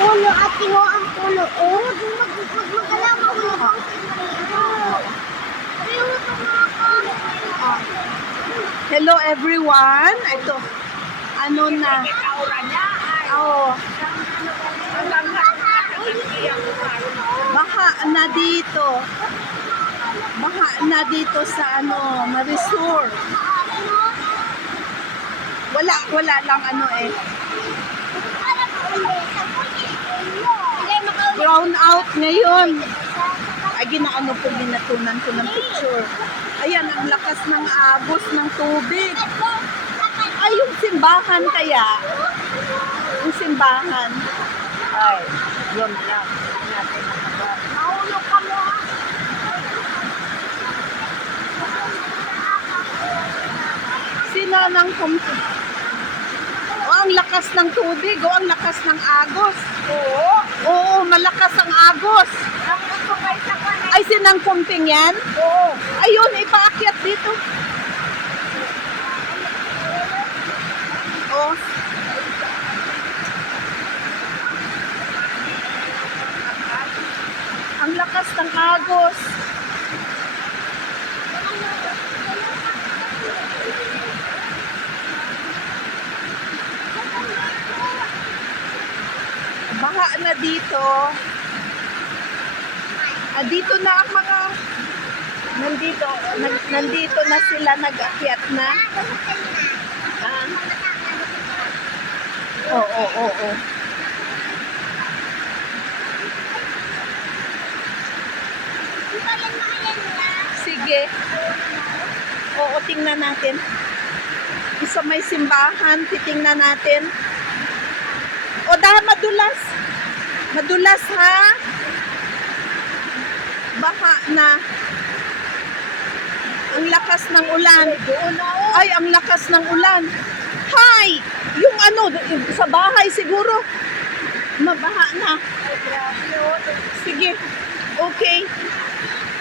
puno at tingo ang puno. Oh, magalaw mahulog ang Hello everyone. Ito. Ano na? Oh. Baha na dito. Baha na dito sa Marisur. Wala lang Brown out ngayon. Ay, ginatunan ko ng picture. Ayan, ang lakas ng agos ng tubig. Ay, yung simbahan kaya. Yung simbahan. Ay, yun lang. Mahulog ka mo. Sinanang kumpi. O, ang lakas ng tubig. O, ang lakas ng agos. Oo. Oo, malakas ang agos. Ang masukay sa kanay. Ay, sinang kumping yan? Oo. Ayun, ipaakyat dito. Oh. Ang lakas ng agos. Baha na dito. Dito na ang mga nandito na sila nag-akyat na. Oo. Sige. Oo, tingnan natin. Isa may simbahan, titingnan natin. O, dahil madulas. Madulas, ha? Baha na. Ang lakas ng ulan. Ay, ang lakas ng ulan. Hay! Yung sa bahay siguro. Mabaha na. Sige. Okay.